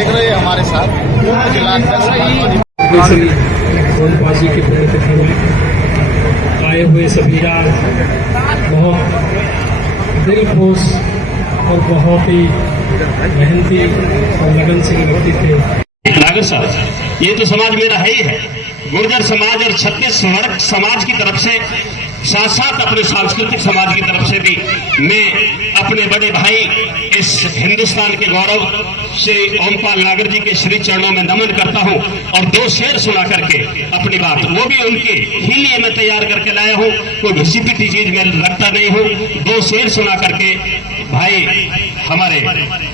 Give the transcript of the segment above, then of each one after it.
देख रहे हैं हमारे साथ गोलबाजी की पुण्यतिथि में आए हुए सभी बहुत दिलखुश और बहुत ही मेहनती और लगनशील व्यक्ति थे। नागर साहब, ये तो समाज मेरा है ही है। गुर्जर समाज और छत्तीस वर्ग समाज की तरफ से साथ साथ अपने सांस्कृतिक समाज की तरफ से भी मैं अपने बड़े भाई इस हिंदुस्तान के गौरव श्री ओमपाल नागर जी के श्री चरणों में नमन करता हूं और दो शेर सुना करके अपनी बात, वो भी उनके ही लिए मैं तैयार करके लाया हूं, कोई घिसी पिटी चीज मैं रखता नहीं हूं। दो शेर सुना करके भाई हमारे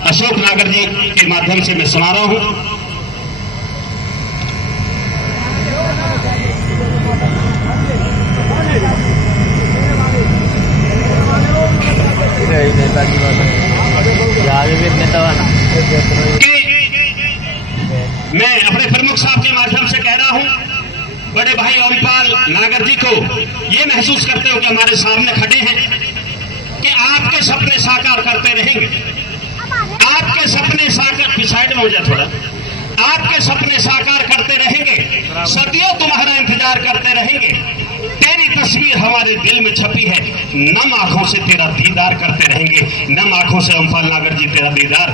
अशोक नागर जी के माध्यम से मैं सुना रहा हूं। मैं अपने प्रमुख साहब के माध्यम से कह रहा हूं, बड़े भाई ओमपाल नागर जी को ये महसूस करते हो कि हमारे सामने खड़े हैं कि आपके सपने साकार करते रहेंगे। आपके सपने साकार, साइड में हो जाए थोड़ा, आपके सपने साकार करते रहेंगे, सदियों तुम्हारा इंतजार करते रहेंगे। तेरी तस्वीर हमारे दिल में छपी है, नम आंखों से तेरा दीदार करते रहेंगे। नम आंखों से ओमपाल नागर जी तेरा दीदार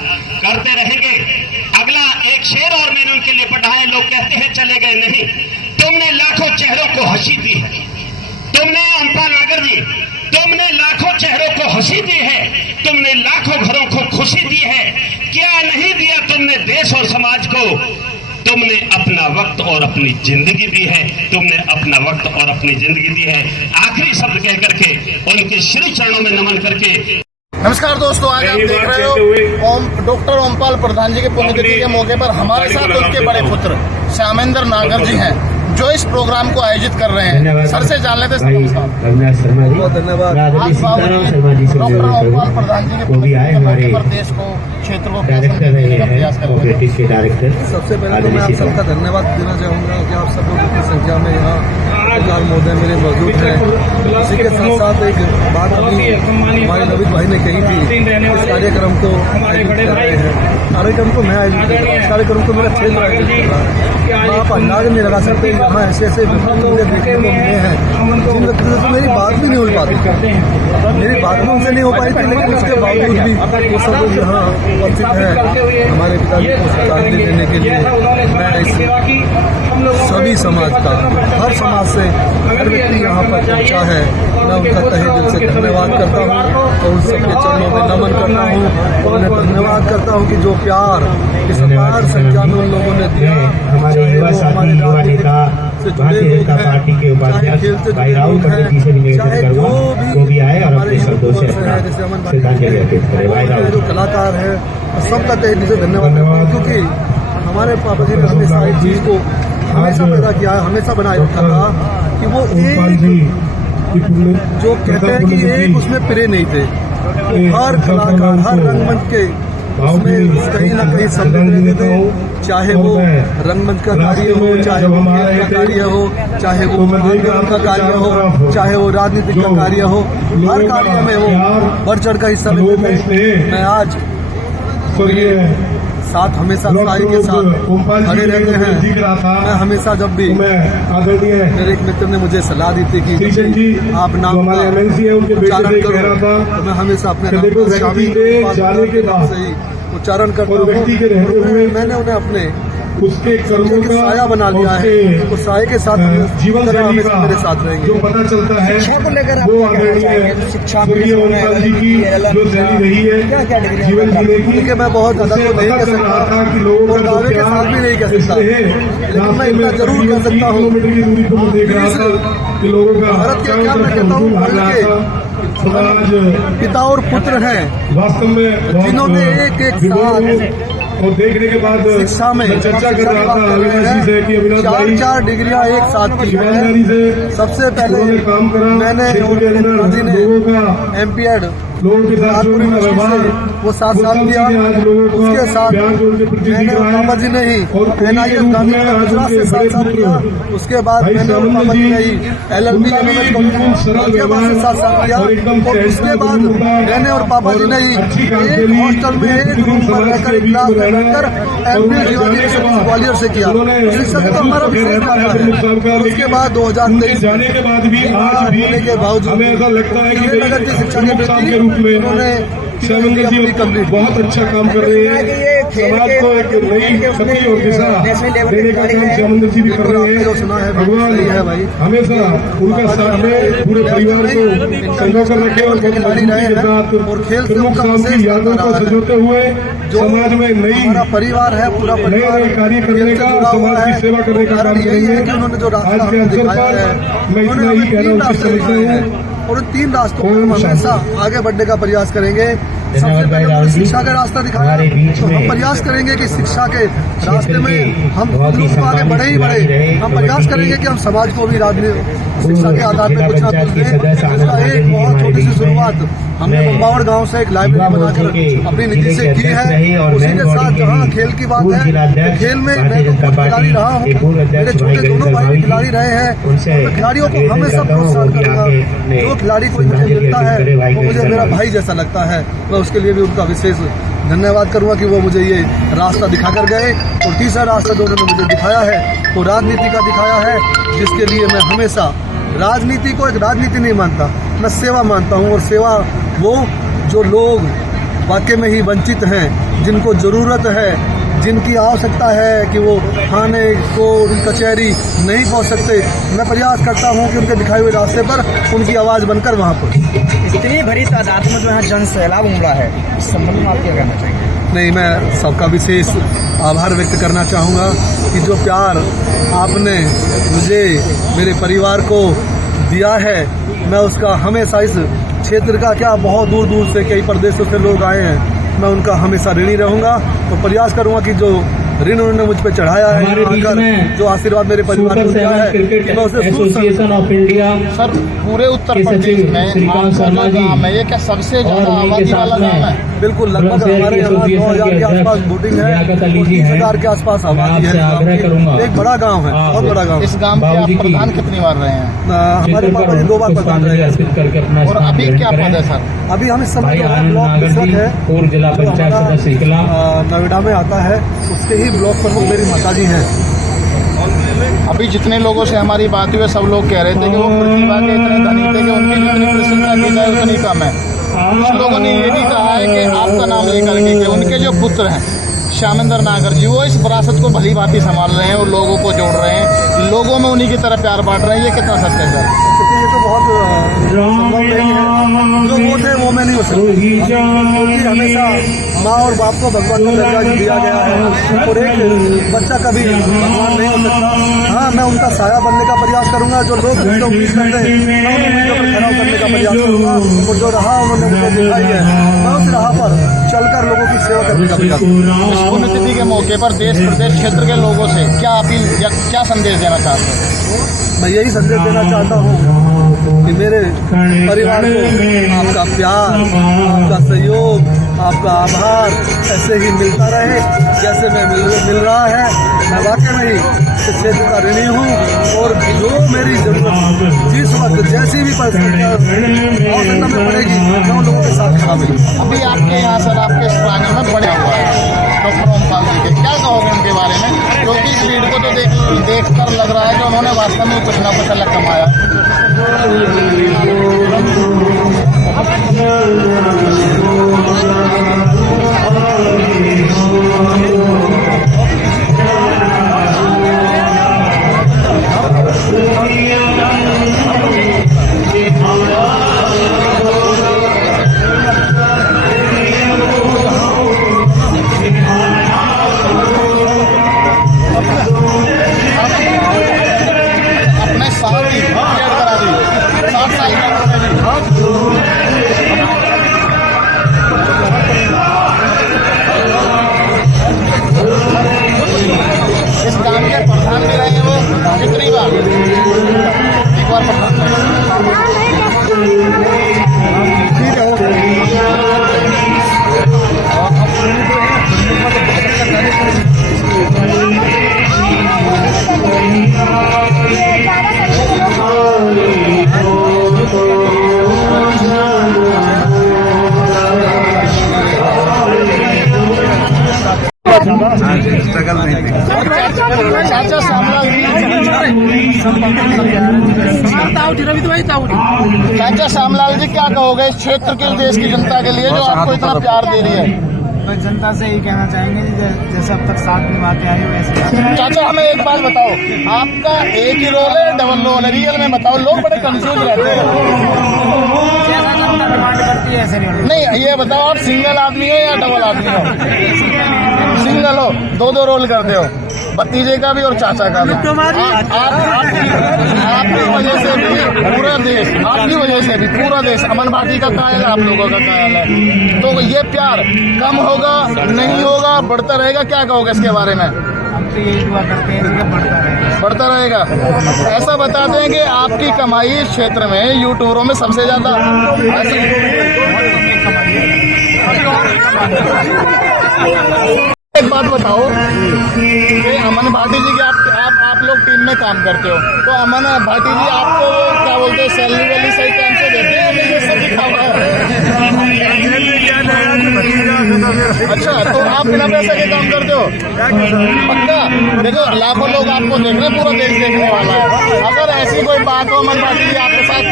करते रहेंगे। अगला एक शेर और मैंने उनके लिए पढ़ा है। लोग कहते हैं चले गए नहीं, तुमने लाखों चेहरों को हंसी दी है। तुमने ओमपाल नागर जी, तुमने लाखों चेहरों को हंसी दी है, तुमने लाखों घरों को खुशी दी है। क्या नहीं दिया तुमने देश और समाज को? तुमने अपना वक्त और अपनी जिंदगी दी है। तुमने अपना वक्त और अपनी जिंदगी दी है। आखिरी शब्द कह करके उनके श्री चरणों में नमन करके। नमस्कार दोस्तों, आज आप देख रहे हो डॉक्टर ओमपाल प्रधान जी के पुण्यतिथि के मौके पर हमारे साथ उनके बड़े पुत्र श्यामेंद्र नागर जी हैं, जो इस प्रोग्राम को आयोजित कर रहे हैं। सर से जान लेते हैं। बहुत धन्यवाद डॉक्टर ओमपाल प्रधान जी के पुण्यतिथि पर देश को, क्षेत्र को डायरेक्टर रहे हैं, कोऑपरेटिव के डायरेक्टर। सबसे पहले तो मैं आप सबका धन्यवाद देना चाहूँगा कि आप सब लोग इतनी संख्या में यहाँ प्रधान महोदय मेरे मौजूद हैं। इसी के साथ साथ एक बात अभी हमारे नवीन भाई ने कही थी, इस कार्यक्रम को आयोजित कर रहे हैं। कार्यक्रम को मैं आयोजित कर रहा हूँ, इस कार्यक्रम को मेरा क्षेत्र आयोजित कर रहा है। आप अंदाज नहीं लगा सकते यहाँ ऐसे ऐसे व्यक्ति मुझे देखने को मिले हैं जिन व्यक्तियों से मेरी बात भी नहीं हो पाती, मेरी बात भी उनसे नहीं हो पाई थी, लेकिन उसके बावजूद भी वो सब लोग यहाँ उपस्थित है हमारे पिताजी को श्रद्धांजलि देने के लिए। मैं सभी समाज का, हर समाज से हर व्यक्ति यहाँ पर पहुँचा है, मैं उनका तहे दिल से धन्यवाद करता हूँ और उन सबके चरणों में नमन करता हूँ और उन्हें धन्यवाद करता हूँ कि जो प्यार इस अपार संख्या में उन लोगों ने दिया, चाहे वो हमारे राजनीतिक से जुड़े लोग हैं, चाहे खेल से जुड़े लोग हैं, चाहे जो भी हमारे युवक हैं, जैसे अमन भाई जो कलाकार है, सबका तहे दिल से धन्यवाद करता हूँ। क्योंकि हमारे पापा जी ने हमेशा इस चीज को हमेशा पैदा किया है, हमेशा बनाए रखा था कि वो एक जो कहते हैं कि एक उसमें पिरे नहीं थे। हर कलाकार, हर रंगमंच के उसमें कहीं ना कहीं सम्मिलित रहते थे, चाहे वो रंगमंच का कार्य हो, चाहे वो खेल का कार्य हो, चाहे वो आंदोलन का कार्य हो, चाहे वो राजनीतिक का कार्य हो, हर कार्य में वो बढ़ चढ़ का हिस्सा लेते थे। मैं आज साथ हमेशा साई के साथ खड़े रहते हैं। मैं हमेशा जब भी मेरे एक मित्र ने मुझे सलाह दी थी कि आप नाम का उच्चारण करो, तो मैं हमेशा अपने नाम को शामिल से ही उच्चारण करता हूँ। मैंने उन्हें अपने उसके कर्मों का साया बना लिया है, उस साये के साथ जीवन हमेशा मेरे साथ रहेंगे। जो पता चलता है शिक्षा को लेकर शिक्षा जी की जो शैली रही है जीवन जीने की, देखिए मैं बहुत ज्यादा तो नहीं कह सकता और दावे के साथ भी नहीं कह सकता, लेकिन मैं इतना जरूर कह सकता हूँ भारत के क्या मैं कहता हूँ, पिता और पुत्र हैं वास्तव में, जिन्होंने एक एक साथ और देखने के बाद शिक्षा में चर्चा कर रहा था कि चार डिग्रियां एक साथ की है। सबसे पहले काम करा, मैंने MP.Ed लोगों के साथ जो उनका व्यवहार, वो साथ दिया। उसके साथ मैंने और पापा जी ने ही NIS गांधी का गुजरात से साथ दिया। उसके बाद मैंने और पापा जी ने ही LLB गाजियाबाद से साथ दिया। और उसके बाद मैंने और पापा जी ने ही एक हॉस्टल में एक रूम पर रहकर एक क्लास में रहकर MPhil ग्वालियर से किया। शिक्षा से तो हमारा विशेष नाता है। उसके बाद 2023 जाने के बाद भी आज भी होने के बावजूद हमें ऐसा लगता है कि नगर की शिक्षा के रूप में उन्होंने शैलेंद्र जी बहुत अच्छा काम कर रहे हैं। समाज को एक नई गति और दिशा देने का काम शैलेंद्र जी भी कर रहे हैं। भगवान हमेशा उनका साथ में पूरे परिवार को संजो कर रखे और के साथ प्रमुख शाम की यादों को सजोते हुए समाज में नई परिवार है, पूरा नए कार्य करने का, समाज की सेवा करने का काम करेंगे। आज के अवसर पर मैं इतना ही कह रहा हूँ समझते और उन 3 रास्तों पर हम हमेशा आगे बढ़ने का प्रयास करेंगे। सबसे पहले शिक्षा का रास्ता दिखाया, तो हम प्रयास करेंगे कि शिक्षा के रास्ते में हम लोग आगे बढ़े ही बढ़े। हम प्रयास करेंगे कि हम समाज को भी शिक्षा के आधार पर कुछ ना कुछ दें। इसका एक बहुत छोटी सी शुरुआत हमने बम्बावड़ गांव से एक लाइब्रेरी बनाकर अपनी निधि से की है। उसी के साथ जहाँ खेल की बात है, खेल में मैं तो खुद खिलाड़ी रहा हूँ, मेरे छोटे दोनों भाई भी खिलाड़ी रहे हैं। मैं खिलाड़ियों को हमेशा प्रोत्साहन करूंगा। जो खिलाड़ी कोई मुझे मिलता है वो मुझे मेरा भाई जैसा लगता है। मैं उसके लिए भी उनका विशेष धन्यवाद करूंगा कि वो मुझे ये रास्ता दिखा कर गए। और तीसरा रास्ता जो उन्होंने मुझे दिखाया है वो राजनीति का दिखाया है, जिसके लिए मैं हमेशा राजनीति को एक राजनीति नहीं मानता, मैं सेवा मानता हूँ। और सेवा वो जो लोग वाकई में ही वंचित हैं, जिनको ज़रूरत है, जिनकी आवश्यकता है कि वो थाने को कचहरी नहीं पहुंच सकते, मैं प्रयास करता हूं कि उनके दिखाए हुए रास्ते पर उनकी आवाज़ बनकर वहां पर। इतनी बड़ी तादाद में जो यहाँ जन सैलाब उमड़ा है, इस संबंध में आप क्या कहना चाहिए? नहीं, मैं सबका विशेष आभार व्यक्त करना चाहूँगा कि जो प्यार आपने मुझे, मेरे परिवार को दिया है, मैं उसका हमेशा इस क्षेत्र का क्या बहुत दूर दूर से कई प्रदेशों से लोग आए हैं, मैं उनका हमेशा ऋणी रहूंगा। तो प्रयास करूंगा कि जो ऋण उन्होंने मुझ पर चढ़ाया है, जो आशीर्वाद मेरे परिवार को दिया है, मैं उसे एसोसिएशन ऑफ इंडिया सर पूरे उत्तर प्रदेश में गाँव है ये क्या सबसे ज्यादा आबादी वाला गाँव है? बिल्कुल, लगभग हमारे यहाँ 2000 के आसपास वोटिंग है और 30,000 के आसपास आबादी है। एक बड़ा गाँव है, बहुत बड़ा गाँव। इस गाँव के आप प्रधान कितनी बार रहे हैं? हमारे पापा जी 2 बार प्रधान रहे हैं। और अभी क्या पद है सर? अभी हम इस समय ब्लॉक प्रमुख है, पूर्व जिला पंचायत सदस्य नोएडा में आता है, उसके ही ब्लॉक प्रमुख मेरी माताजी हैं। अभी जितने लोगों से हमारी बात हुई सब लोग कह रहे थे कि वो प्रतिभा के इतने धनी थे कि उनकी जितनी प्रशंसा की जाए उतनी कम है। कुछ लोगों ने ये भी कहा है कि आपका नाम लेकर के उनके जो पुत्र हैं श्यामेंद्र नागर जी, वो इस विरासत को भली भांति संभाल रहे हैं और लोगों को जोड़ रहे हैं, लोगों में उन्हीं की तरह प्यार बांट रहे हैं। ये कितना सत्य है सर? ये तो बहुत संभव नहीं है, जो वो थे वो मैं नहीं हो सकता, क्योंकि हमेशा माँ और बाप को भगवान का दर्जा दिया गया है और एक बच्चा कभी भगवान नहीं हो सकता। हाँ, मैं उनका साया बनने का प्रयास करूंगा। जो लोग मुझे उम्मीद करते हैं मैं उन्हें पर खड़ा करने का प्रयास करूंगा, और जो राह उन्होंने मुझे दिखाई है मैं उस राह पर चलकर लोगों की सेवा करने का प्रयास करूंगा। इस पुण्यतिथि के मौके पर देश प्रदेश क्षेत्र के लोगों से क्या अपील या क्या संदेश देना चाहते हैं? मैं यही संदेश देना चाहता हूँ कि मेरे परिवार को आपका प्यार, आपका सहयोग, आपका आभार ऐसे ही मिलता रहे जैसे मैं मिल रहा है। मैं वाकई में ही इस क्षेत्र का ऋणी हूँ और जो मेरी जरूरत जिस वक्त जैसी भी आवश्यकता में पड़ेगी मैं उन लोगों के साथ खड़ा मिलूँ। अभी आपके यहाँ सर आपके इस प्रांगण में बड़े हुआ है डॉक्टर ओमपाल जी के, क्या कहोगे उनके बारे में? क्योंकि इस भीड़ को तो देखकर लग रहा है कि उन्होंने वास्तव में कुछ ना कुछ अलग कमाया। अपने साथ ही करा दी 60 साल स्ट्रगल नहीं चाचा श्यामलाल जी, चाचा श्यामलाल जी क्या कहोगे इस क्षेत्र के देश की जनता के लिए जो आपको इतना प्यार दे रही है? तो जनता से यही कहना चाहेंगे जैसे अब तक साथ निभाते आए हो वैसे। चाचा हमें एक बात बताओ, आपका एक ही रोल है डबल रोल है? रियल में बताओ, लोग बड़े कंफ्यूज रहते हैं। जैसा जनता डिमांड करती है ऐसे नहीं ये बताओ, आप सिंगल आदमी हो या डबल आदमी हो? सिंगल हो, दो रोल करते हो, भतीजे का भी और चाचा का भी। आपकी वजह से भी पूरा देश, आपकी वजह से भी पूरा देश अमन भाटी का कायल है, आप लोगों का कायल है। तो ये प्यार कम होगा, नहीं होगा, बढ़ता रहेगा? क्या कहोगे इसके बारे में? हम तो यही दुआ करते हैं कि बढ़ता रहेगा। ऐसा बताते हैं कि आपकी कमाई इस क्षेत्र में यूट्यूबरों में सबसे ज्यादा। एक बात बताओ कि अमन भाटी जी की आप लोग टीम में काम करते हो, तो अमन भाटी जी आपको क्या बोलते हैं, सैलरी वैली सही टाइम से देते हैं? ये सब लिखा हुआ है। अच्छा, तो आप बिना पैसे के काम करते हो? पक्का? देखो लाखों लोग आपको देख रहे हैं, पूरा देश देखने वाला है। अगर ऐसी कोई बात हो अमन भाटी जी आपके साथ,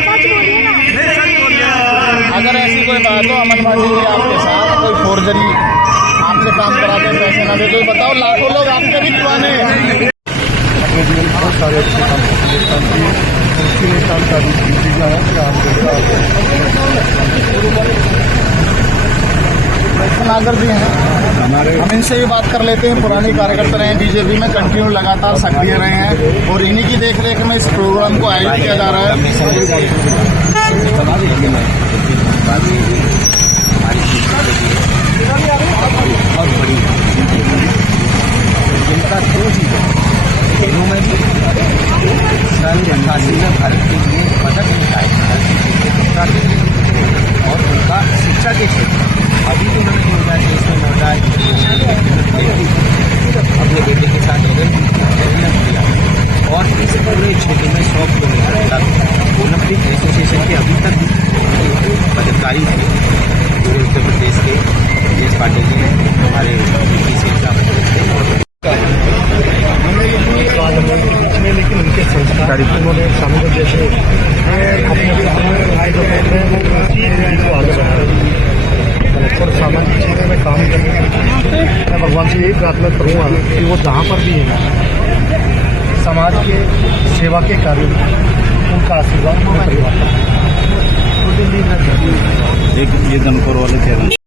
अगर ऐसी कोई बात हो अमन भाटी जी आपके साथ, कोई फोर्जरी आपसे काम कराते हैं, पैसे ना दे, तो बताओ लाखों लोग आपके भी दीवाने हैं। अपने जीवन में बहुत सारे अच्छे काम किए, उसके लिए काम का नतीजा है कि आप नागर जी हैं, हम इनसे भी बात कर लेते हैं। पुरानी कार्यकर्ता रहे हैं, बीजेपी में कंटिन्यू लगातार सक्रिय रहे हैं और इन्हीं की देखरेख में इस प्रोग्राम को आयोजित किया जा रहा है। बहुत बड़ी जनता सोच ही खेलों में भी सन 88 में भारत के लिए पदक मिला है और उनका शिक्षा के क्षेत्र अभी भी उन्होंने 2023 में नोएडा अपने बेटे के साथ डेवलपमेंट किया और इस पूरे क्षेत्र में 100 किलोमीटर तक ओलंपिक एसोसिएशन के अभी तक पदाधिकारी थे पूरे उत्तर प्रदेश के तेज पाटिल जी हमारे लेकिन उनके संस्कार उन्होंने सामने जैसे अपने भाई जो कहते हैं वो आगे और सामाजिक क्षेत्र में काम करने मैं भगवान से यही प्रार्थना करूँगा कि वो जहाँ पर भी है समाज के सेवा के कार्य में उनका आशीर्वाद परिवार। ये गनपुर वाले कह रहे हैं।